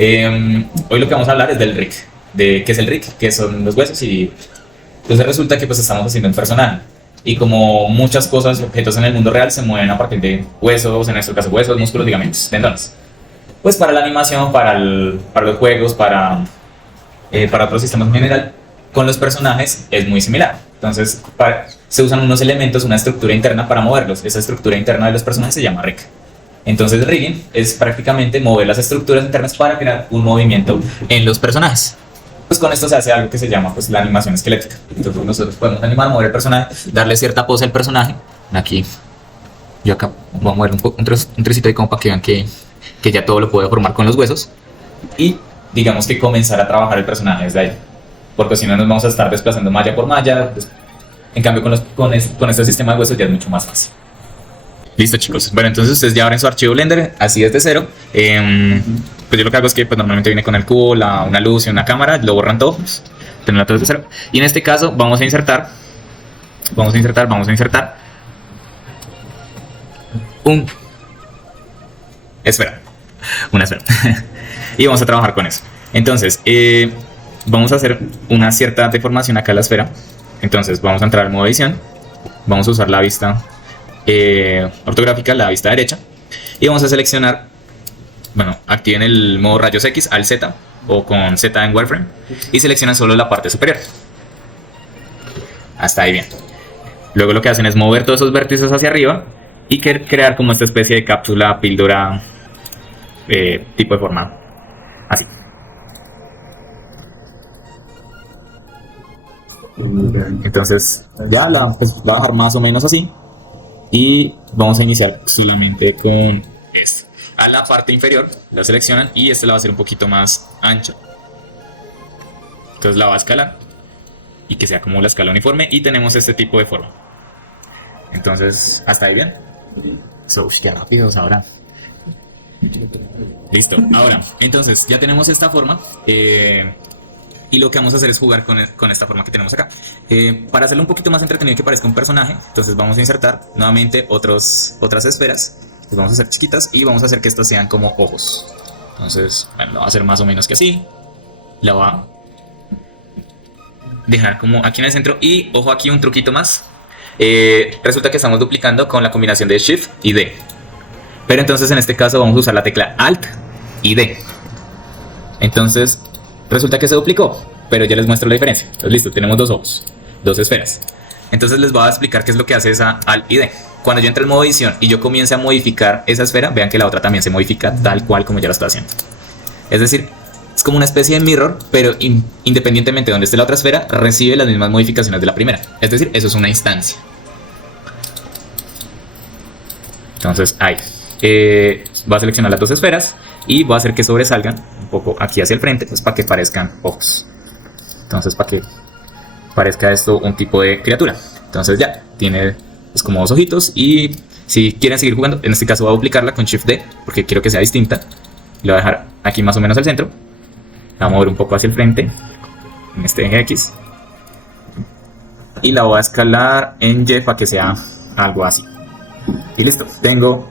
Hoy lo que vamos a hablar es del rig, de qué es el rig, qué son los huesos y entonces resulta que pues estamos haciendo un personaje y como muchas cosas, objetos en el mundo real se mueven a partir de huesos, en nuestro caso huesos, músculos, ligamentos, tendones. Pues para la animación, para los juegos, para otros sistemas en general, con los personajes es muy similar. Entonces se usan unos elementos, una estructura interna para moverlos. Esa estructura interna de los personajes se llama rig. Entonces rigging es prácticamente mover las estructuras internas para crear un movimiento en los personajes. Pues con esto se hace algo que se llama pues, la animación esquelética. Entonces nosotros podemos animar, mover el personaje, darle cierta pose al personaje. Aquí, yo acá voy a mover un trocito ahí como para que vean que ya todo lo puedo formar con los huesos. Y digamos que comenzar a trabajar el personaje desde ahí. Porque si no nos vamos a estar desplazando malla por malla. En cambio con este sistema de huesos ya es mucho más fácil. Listo chicos, bueno entonces ustedes ya abren su archivo Blender así desde cero. Pues yo lo que hago es que pues, normalmente viene con el cubo, una luz y una cámara, lo borran todo, tenerlo todo desde cero. Y en este caso vamos a insertar una esfera. Y vamos a trabajar con eso. Entonces, vamos a hacer una cierta deformación acá en la esfera. Entonces vamos a entrar al modo edición, vamos a usar la vista ortográfica, la vista derecha, y vamos a seleccionar, bueno, activen el modo rayos X al Z o con Z en wireframe y seleccionan solo la parte superior. Hasta ahí bien. Luego lo que hacen es mover todos esos vértices hacia arriba y crear como esta especie de cápsula, píldora, tipo de forma así. Entonces ya pues, va a bajar más o menos así. Y vamos a iniciar solamente con esto. A la parte inferior la seleccionan y esta la va a hacer un poquito más ancha. Entonces la va a escalar y que sea como la escala uniforme y tenemos este tipo de forma. Entonces, hasta ahí bien. Qué rápidos ahora. Listo, ahora, entonces ya tenemos esta forma. Y lo que vamos a hacer es jugar con esta forma que tenemos acá. Para hacerlo un poquito más entretenido y que parezca un personaje, entonces vamos a insertar nuevamente otras esferas. Las vamos a hacer chiquitas y vamos a hacer que estas sean como ojos. Entonces, bueno, lo va a hacer más o menos que así. La va a dejar como aquí en el centro. Y ojo aquí un truquito más. Resulta que estamos duplicando con la combinación de Shift y D. Pero entonces en este caso vamos a usar la tecla Alt y D. Entonces resulta que se duplicó, pero ya les muestro la diferencia. Entonces listo, tenemos dos ojos, dos esferas. Entonces les voy a explicar qué es lo que hace esa Alt y D. Cuando yo entre en modo edición y yo comience a modificar esa esfera, vean que la otra también se modifica tal cual como ya lo estoy haciendo. Es decir, es como una especie de mirror, pero independientemente de donde esté la otra esfera, recibe las mismas modificaciones de la primera. Es decir, eso es una instancia. Entonces ahí voy a seleccionar las dos esferas y voy a hacer que sobresalgan un poco aquí hacia el frente, pues para que parezcan ojos. Entonces para que parezca esto un tipo de criatura. Entonces ya tiene pues, como dos ojitos. Y si quieren seguir jugando, en este caso voy a duplicarla con Shift D porque quiero que sea distinta. La voy a dejar aquí más o menos al centro. La voy a mover un poco hacia el frente en este eje X y la voy a escalar en Y para que sea algo así. Y listo, tengo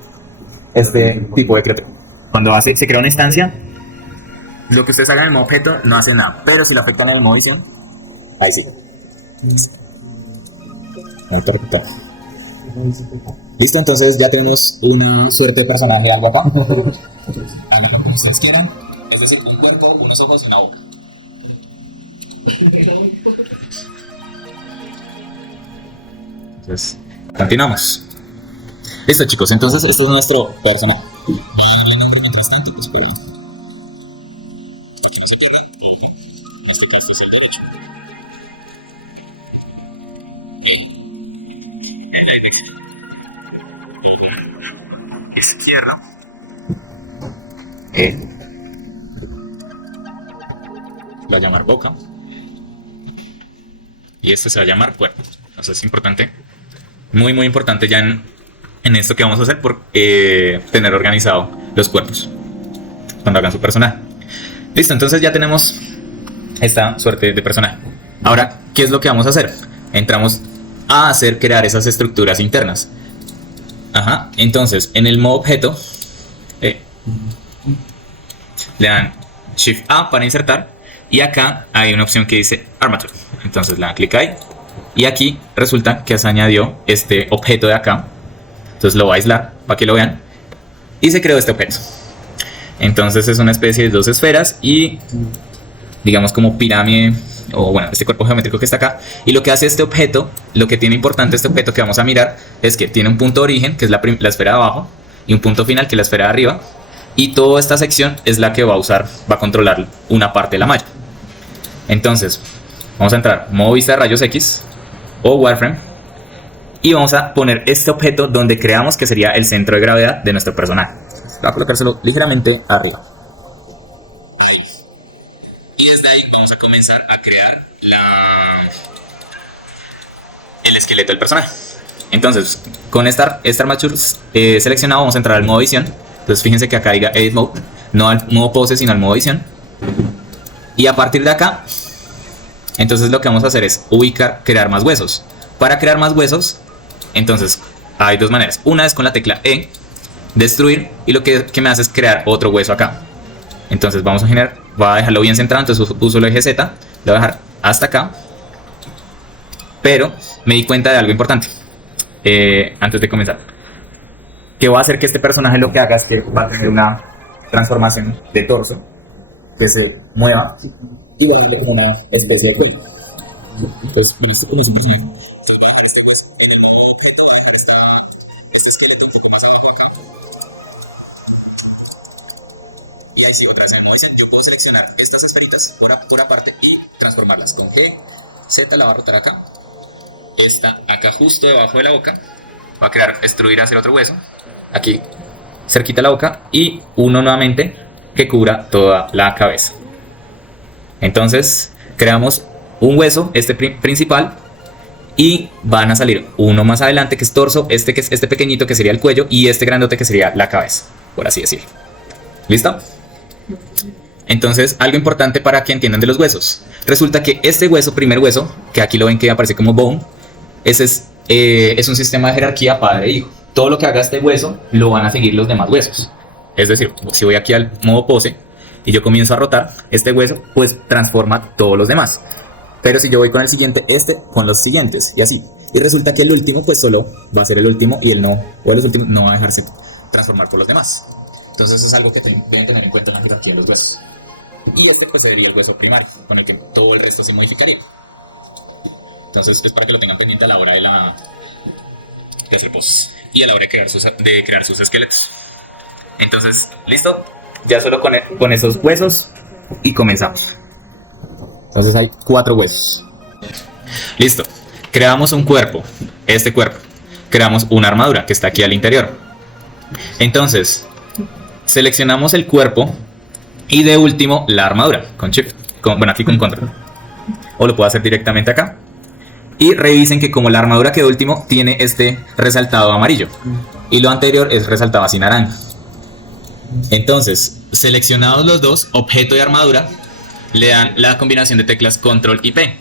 este tipo de criatura. Cuando se crea una instancia, lo que ustedes hagan en el modo objeto no hace nada, pero si lo afectan en el modo edición, ahí sí. Listo, entonces ya tenemos una suerte de personaje algo acá. Háganlo como ustedes quieran, es decir, un cuerpo, unos ojos y una boca. Entonces, continuamos. Listo chicos, entonces esto es nuestro personaje. Va a llamar boca y este se va a llamar cuerpo. Entonces es importante, muy importante ya en esto que vamos a hacer por tener organizado los cuerpos cuando hagan su personaje. Listo, entonces ya tenemos esta suerte de personaje. Ahora, ¿qué es lo que vamos a hacer? Entramos a crear esas estructuras internas. Entonces en el modo objeto le dan Shift A para insertar, y acá hay una opción que dice Armature. Entonces la clic ahí, y aquí resulta que se añadió este objeto de acá. Entonces lo voy a aislar para que lo vean, y se creó este objeto. Entonces es una especie de dos esferas y digamos como pirámide, o bueno, este cuerpo geométrico que está acá. Y lo que hace este objeto, lo que tiene importante este objeto que vamos a mirar, es que tiene un punto de origen, que es la esfera de abajo, y un punto final, que es la esfera de arriba. Y toda esta sección es la que va a controlar una parte de la malla. Entonces vamos a entrar modo vista de rayos X o wireframe, y vamos a poner este objeto donde creamos que sería el centro de gravedad de nuestro personaje. Voy a colocárselo ligeramente arriba. Y desde ahí vamos a comenzar a crear el esqueleto del personaje. Entonces, con esta armature seleccionado, vamos a entrar al modo visión. Entonces fíjense que acá diga Edit Mode, no al modo pose, sino al modo visión. Y a partir de acá, entonces lo que vamos a hacer es crear más huesos. Para crear más huesos, entonces hay dos maneras. Una es con la tecla E, destruir, y lo que me hace es crear otro hueso acá. Entonces voy a dejarlo bien centrado, entonces uso el eje Z, lo voy a dejar hasta acá. Pero me di cuenta de algo importante antes de comenzar, que va a hacer que este personaje lo que haga es que va a tener una transformación de torso, que se mueva y va a tener como una especie de cuello. Entonces, con este personaje y ahí sigo otra vez en modo visión. Yo puedo seleccionar estas esferitas por aparte y transformarlas con G, Z, la va a rotar acá. Esta acá justo debajo de la boca va a crear, extruir, hacer otro hueso aquí cerquita de la boca, y uno nuevamente que cubra toda la cabeza. Entonces creamos un hueso, este principal, y van a salir uno más adelante que es torso, que es este pequeñito que sería el cuello, y este grandote que sería la cabeza, por así decirlo. ¿Listo? Entonces, algo importante para que entiendan de los huesos. Resulta que este hueso, primer hueso, que aquí lo ven que aparece como bone, ese es un sistema de jerarquía padre-hijo. Todo lo que haga este hueso lo van a seguir los demás huesos. Es decir, si voy aquí al modo pose y yo comienzo a rotar este hueso, pues transforma todos los demás. Pero si yo voy con el siguiente, con los siguientes, y así. Y resulta que el último, pues solo va a ser el último, y el no, o los últimos no va a dejarse transformar por los demás. Entonces es algo que deben tener en cuenta en la jerarquía de los huesos. Y este pues sería el hueso primario, con el que todo el resto se modificaría. Entonces es para que lo tengan pendiente a la hora de hacer poses y a la hora de crear sus esqueletos. Entonces, ¿listo? Ya solo con esos huesos y comenzamos. Entonces hay 4 huesos. Listo. Creamos un cuerpo, este cuerpo. Creamos una armadura que está aquí al interior. Entonces, seleccionamos el cuerpo y de último la armadura con Shift, bueno, aquí con Control. O lo puedo hacer directamente acá. Y revisen que como la armadura que de último tiene este resaltado amarillo y lo anterior es resaltado así naranja. Entonces, seleccionados los dos, objeto y armadura, le dan la combinación de teclas Control y P.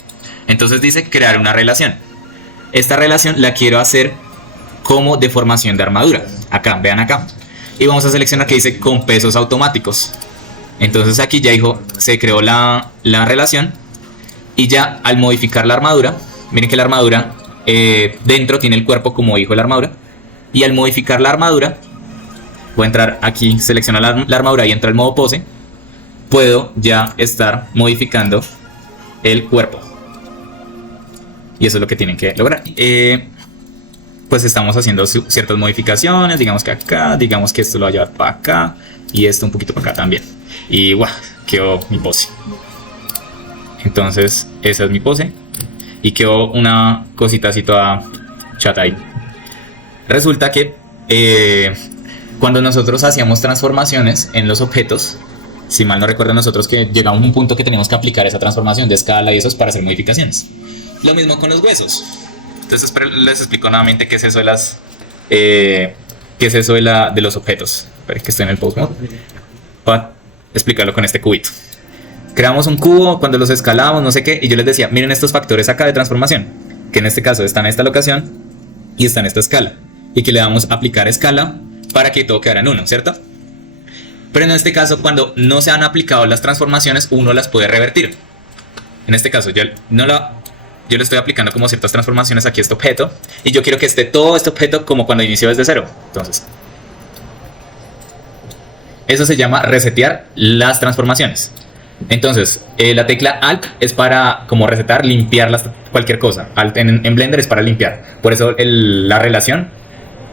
Entonces dice crear una relación. Esta relación la quiero hacer como deformación de armadura. Acá, vean acá. Y vamos a seleccionar que dice con pesos automáticos. Entonces aquí ya se creó la relación. Y ya al modificar la armadura, miren que la armadura dentro tiene el cuerpo como hijo de la armadura. Y al modificar la armadura, voy a entrar aquí, seleccionar la armadura y entrar al modo pose. Puedo ya estar modificando el cuerpo. Y eso es lo que tienen que lograr. Pues estamos haciendo ciertas modificaciones. Digamos que acá, digamos que esto lo va a llevar para acá. Y esto un poquito para acá también. Y guau, quedó mi pose. Entonces esa es mi pose. Y quedó una cosita así toda chata ahí. Resulta que cuando nosotros hacíamos transformaciones en los objetos, si mal no recuerdo, nosotros que llegamos a un punto que teníamos que aplicar esa transformación de escala y eso es para hacer modificaciones. Lo mismo con los huesos. Entonces les explico nuevamente qué es eso de los objetos. Esperen que estoy en el post mode para explicarlo con este cubito. Creamos un cubo, cuando los escalamos, no sé qué, y yo les decía, miren estos factores acá de transformación, que en este caso están en esta locación y están en esta escala, y que le damos a aplicar escala para que todo quedara en 1, ¿cierto? Pero en este caso, cuando no se han aplicado las transformaciones, uno las puede revertir. En este caso, yo le estoy aplicando como ciertas transformaciones aquí a este objeto, y yo quiero que esté todo este objeto como cuando inició desde cero. Entonces, eso se llama resetear las transformaciones. Entonces, la tecla Alt es para como resetar, limpiar cualquier cosa. Alt en Blender es para limpiar. Por eso la relación,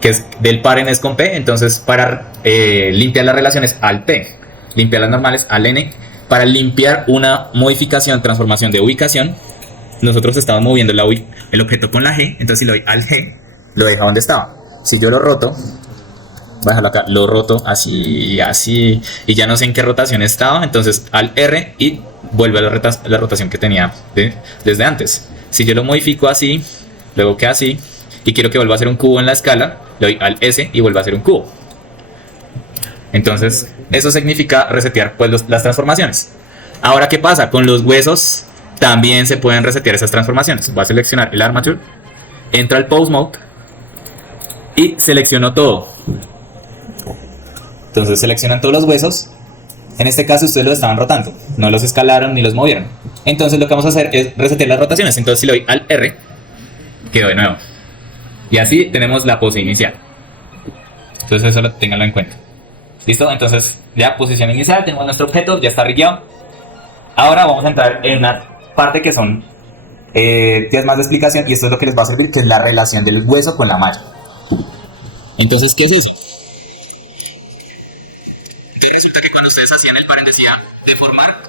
que es del paren con P, entonces para limpiar las relaciones Alt P, limpiar las normales Alt N. Para limpiar una modificación, transformación de ubicación, nosotros estamos moviendo el objeto con la G, entonces si le doy Alt G, lo deja donde estaba. Si yo lo roto, voy a dejarlo acá, lo roto así, así, y ya no sé en qué rotación estaba, entonces Alt R y vuelve a la rotación que tenía desde antes. Si yo lo modifico así, luego queda así, y quiero que vuelva a ser un cubo en la escala, le doy Alt S y vuelve a ser un cubo. Entonces, eso significa resetear pues, las transformaciones. Ahora, ¿qué pasa? Con los huesos también se pueden resetear esas transformaciones. Voy a seleccionar el Armature, entro al Pose Mode y selecciono todo. Entonces seleccionan todos los huesos. En este caso ustedes los estaban rotando, no los escalaron ni los movieron. Entonces lo que vamos a hacer es resetear las rotaciones. Entonces si le doy al R, quedó de nuevo. Y así tenemos la pose inicial. Entonces eso ténganlo en cuenta. ¿Listo? Entonces ya posición inicial, tenemos nuestro objeto, ya está rigueado. Ahora vamos a entrar en una parte que es más de explicación, y esto es lo que les va a servir, que es la relación del hueso con la malla. Entonces, ¿qué es eso? Resulta que cuando ustedes hacían el paren decía deformar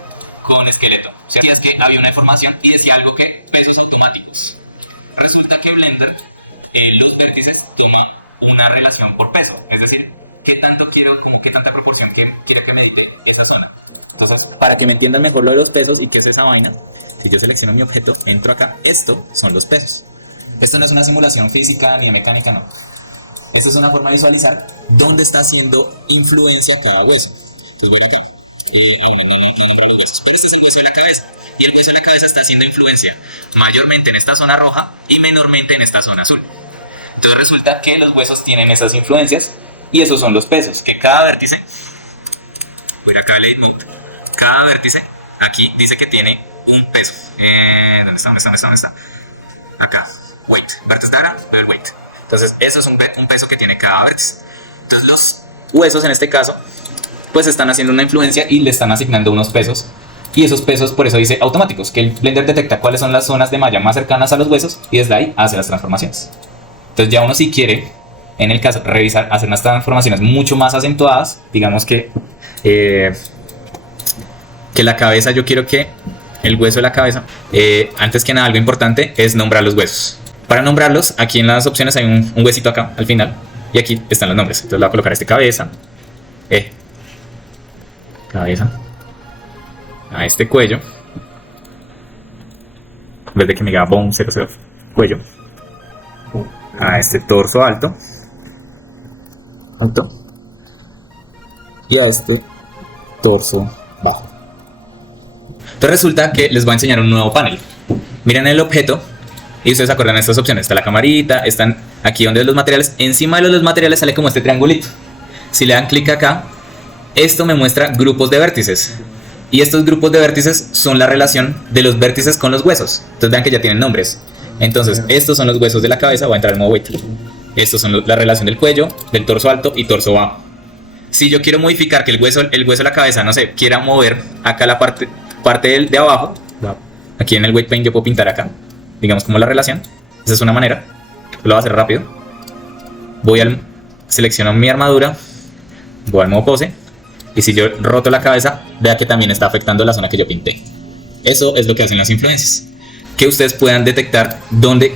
con esqueleto. O sea, es que había una deformación y decía algo que pesos automáticos. Resulta que Blender, los vértices toman una relación por peso, es decir, qué tanto quiero, qué tanta proporción quiero que medite esa zona. Entonces, para que me entiendan mejor lo de los pesos y qué es esa vaina, si yo selecciono mi objeto, entro acá, esto son los pesos. Esto no es una simulación física ni de mecánica, no. Esto es una forma de visualizar dónde está haciendo influencia cada hueso. Entonces ven acá, para los huesos, pero este es el hueso de la cabeza, y el hueso de la cabeza está haciendo influencia mayormente en esta zona roja y menormente en esta zona azul. Entonces resulta que los huesos tienen esas influencias, y esos son los pesos, que cada vértice, voy a ir acá a Mode, cada vértice aquí dice que tiene un peso. ¿Dónde está? Acá, weight, vértice de ahora, ver weight. Entonces eso es un peso que tiene cada vértice. Entonces los huesos en este caso pues están haciendo una influencia y le están asignando unos pesos, y esos pesos por eso dice automáticos, que el Blender detecta cuáles son las zonas de malla más cercanas a los huesos y desde ahí hace las transformaciones. Entonces ya uno si quiere, en el caso, revisar, hacer unas transformaciones mucho más acentuadas, digamos que la cabeza, yo quiero que el hueso de la cabeza, antes que nada algo importante es nombrar los huesos. Para nombrarlos, aquí en las opciones hay un huesito acá al final, y aquí están los nombres. Entonces le voy a colocar cabeza, cabeza, a este cuello, en vez de que me diga bone 00, cuello, a este torso alto, y a este torso bajo. Entonces resulta que les voy a enseñar un nuevo panel. Miren el objeto y ustedes se acuerdan de estas opciones. Está la camarita, están aquí donde los materiales. Encima de los materiales sale como este triangulito. Si le dan clic acá, esto me muestra grupos de vértices. Y estos grupos de vértices son la relación de los vértices con los huesos. Entonces vean que ya tienen nombres. Entonces estos son los huesos de la cabeza. Voy a entrar en modo weight. Estos son la relación del cuello, del torso alto y torso bajo. Si yo quiero modificar que el hueso de la cabeza, no sé, quiera mover acá la parte de abajo, aquí en el weight paint yo puedo pintar acá, digamos como la relación. Esa es una manera. Lo voy a hacer rápido. Selecciono mi armadura, voy al modo pose, y si yo roto la cabeza, vea que también está afectando la zona que yo pinté. Eso es lo que hacen las influencias, que ustedes puedan detectar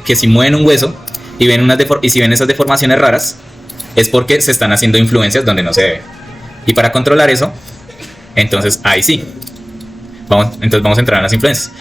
que si mueven un hueso y si ven esas deformaciones raras, es porque se están haciendo influencias donde no se debe. Y para controlar eso, entonces ahí sí, vamos a entrar en las influencias.